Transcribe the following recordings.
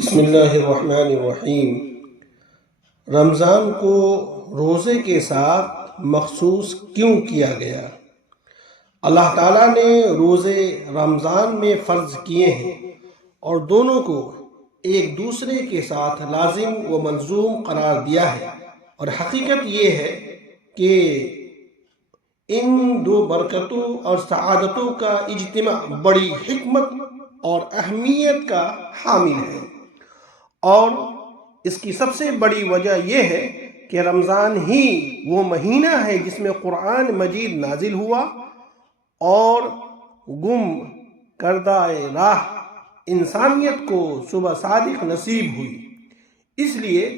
بسم اللہ الرحمن الرحیم۔ رمضان کو روزے کے ساتھ مخصوص کیوں کیا گیا؟ اللہ تعالیٰ نے روزے رمضان میں فرض کیے ہیں اور دونوں کو ایک دوسرے کے ساتھ لازم و ملزوم قرار دیا ہے، اور حقیقت یہ ہے کہ ان دو برکتوں اور سعادتوں کا اجتماع بڑی حکمت اور اہمیت کا حامل ہے، اور اس کی سب سے بڑی وجہ یہ ہے کہ رمضان ہی وہ مہینہ ہے جس میں قرآن مجید نازل ہوا اور گم کردہ راہ انسانیت کو صبح صادق نصیب ہوئی۔ اس لیے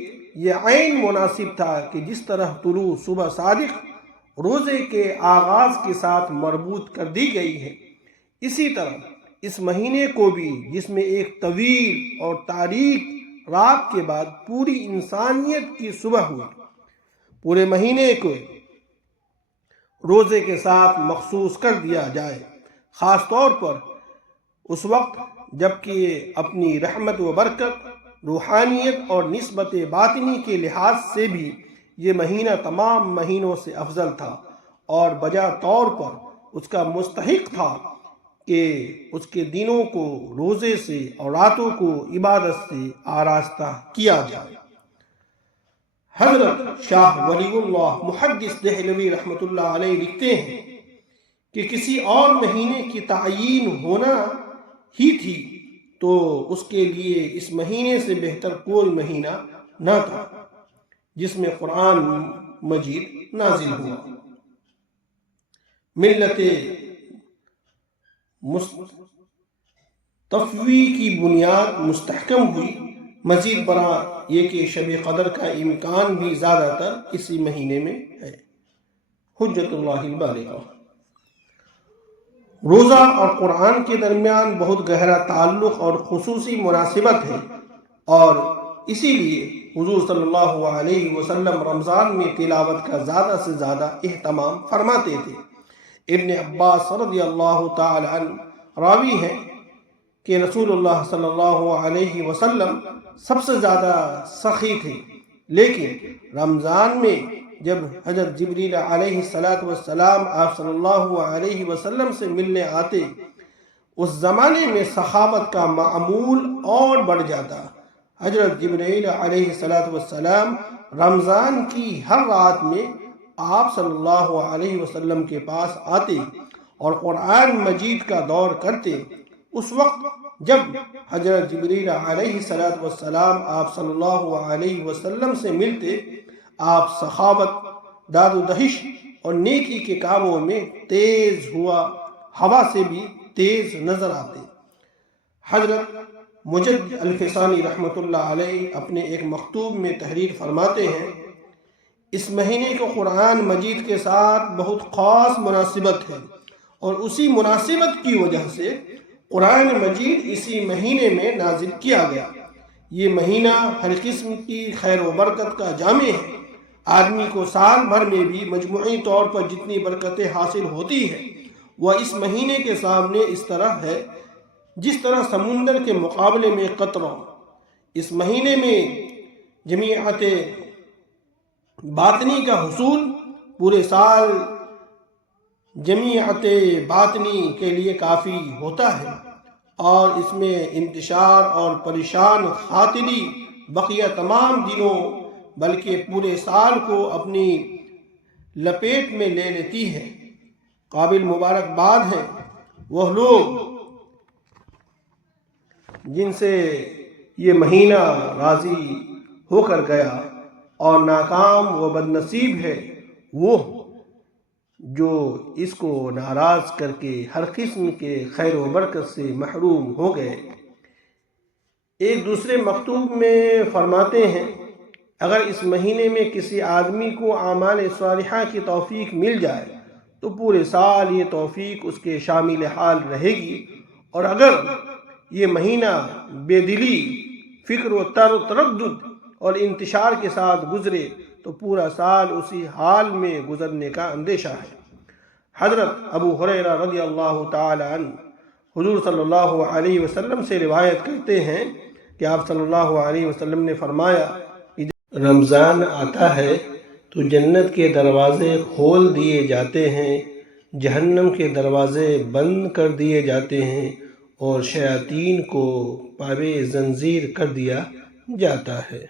یہ عین مناسب تھا کہ جس طرح طلوع صبح صادق روزے کے آغاز کے ساتھ مربوط کر دی گئی ہے، اسی طرح اس مہینے کو بھی، جس میں ایک طویل اور تاریک رات کے بعد پوری انسانیت کی صبح ہوئی، پورے مہینے کو روزے کے ساتھ مخصوص کر دیا جائے، خاص طور پر اس وقت جبکہ اپنی رحمت و برکت، روحانیت اور نسبت باطنی کے لحاظ سے بھی یہ مہینہ تمام مہینوں سے افضل تھا، اور بجا طور پر اس کا مستحق تھا کہ اس کے دنوں کو روزے سے اور راتوں کو عبادت سے آراستہ کیا جائے۔ حضرت شاہ ولی اللہ محدث دہلوی رحمۃ اللہ علیہ لکھتے ہیں کہ کسی اور مہینے کی تعیین ہونا ہی تھی تو اس کے لیے اس مہینے سے بہتر کوئی مہینہ نہ تھا جس میں قرآن مجید نازل ہوا۔ ملت مصطفی کی بنیاد مستحکم ہوئی، مزید برآں یہ کہ شب قدر کا امکان بھی زیادہ تر اسی مہینے میں ہے۔ حجت اللہ البالغہ۔ روزہ اور قرآن کے درمیان بہت گہرا تعلق اور خصوصی مناسبت ہے، اور اسی لیے حضور صلی اللہ علیہ وسلم رمضان میں تلاوت کا زیادہ سے زیادہ اہتمام فرماتے تھے۔ ابن عباس رضی اللہ تعالی عنہ راوی ہیں کہ رسول اللہ صلی اللہ علیہ وسلم سب سے زیادہ سخی تھے، لیکن رمضان میں جب حضرت جبریل علیہ السلام آپ صلی اللہ علیہ وسلم سے ملنے آتے، اس زمانے میں سخاوت کا معمول اور بڑھ جاتا۔ حضرت جبریل علیہ السلام رمضان کی ہر رات میں آپ صلی اللہ علیہ وسلم کے پاس آتے اور قرآن مجید کا دور کرتے۔ اس وقت جب حضرت جبریل علیہ السلام آپ صلی اللہ علیہ وسلم سے ملتے، آپ سخاوت، داد و دہش اور نیکی کے کاموں میں تیز ہوا سے بھی تیز نظر آتے۔ حضرت مجد الفسانی رحمۃ اللہ علیہ اپنے ایک مکتوب میں تحریر فرماتے ہیں، اس مہینے کو قرآن مجید کے ساتھ بہت خاص مناسبت ہے، اور اسی مناسبت کی وجہ سے قرآن مجید اسی مہینے میں نازل کیا گیا۔ یہ مہینہ ہر قسم کی خیر و برکت کا جامع ہے۔ آدمی کو سال بھر میں بھی مجموعی طور پر جتنی برکتیں حاصل ہوتی ہیں، وہ اس مہینے کے سامنے اس طرح ہے جس طرح سمندر کے مقابلے میں قطرہ۔ اس مہینے میں جمیعت باطنی کا حصول پورے سال جمیعت باطنی کے لیے کافی ہوتا ہے، اور اس میں انتشار اور پریشان خاطری بقیہ تمام دنوں بلکہ پورے سال کو اپنی لپیٹ میں لے لیتی ہے۔ قابل مبارکباد ہیں وہ لوگ جن سے یہ مہینہ راضی ہو کر گیا، اور ناکام و بد نصیب ہے وہ جو اس کو ناراض کر کے ہر قسم کے خیر و برکت سے محروم ہو گئے۔ ایک دوسرے مکتوب میں فرماتے ہیں، اگر اس مہینے میں کسی آدمی کو اعمال صالحہ کی توفیق مل جائے تو پورے سال یہ توفیق اس کے شامل حال رہے گی، اور اگر یہ مہینہ بے دلی، فکر و تردد اور انتشار کے ساتھ گزرے تو پورا سال اسی حال میں گزرنے کا اندیشہ ہے۔ حضرت ابو ہریرہ رضی اللہ تعالی عنہ حضور صلی اللہ علیہ وسلم سے روایت کرتے ہیں، کہ آپ صلی اللہ علیہ وسلم نے فرمایا کہ جب رمضان آتا ہے تو جنت کے دروازے کھول دیے جاتے ہیں، جہنم کے دروازے بند کر دیے جاتے ہیں اور شیاطین کو پابِ زنجیر کر دیا جاتا ہے۔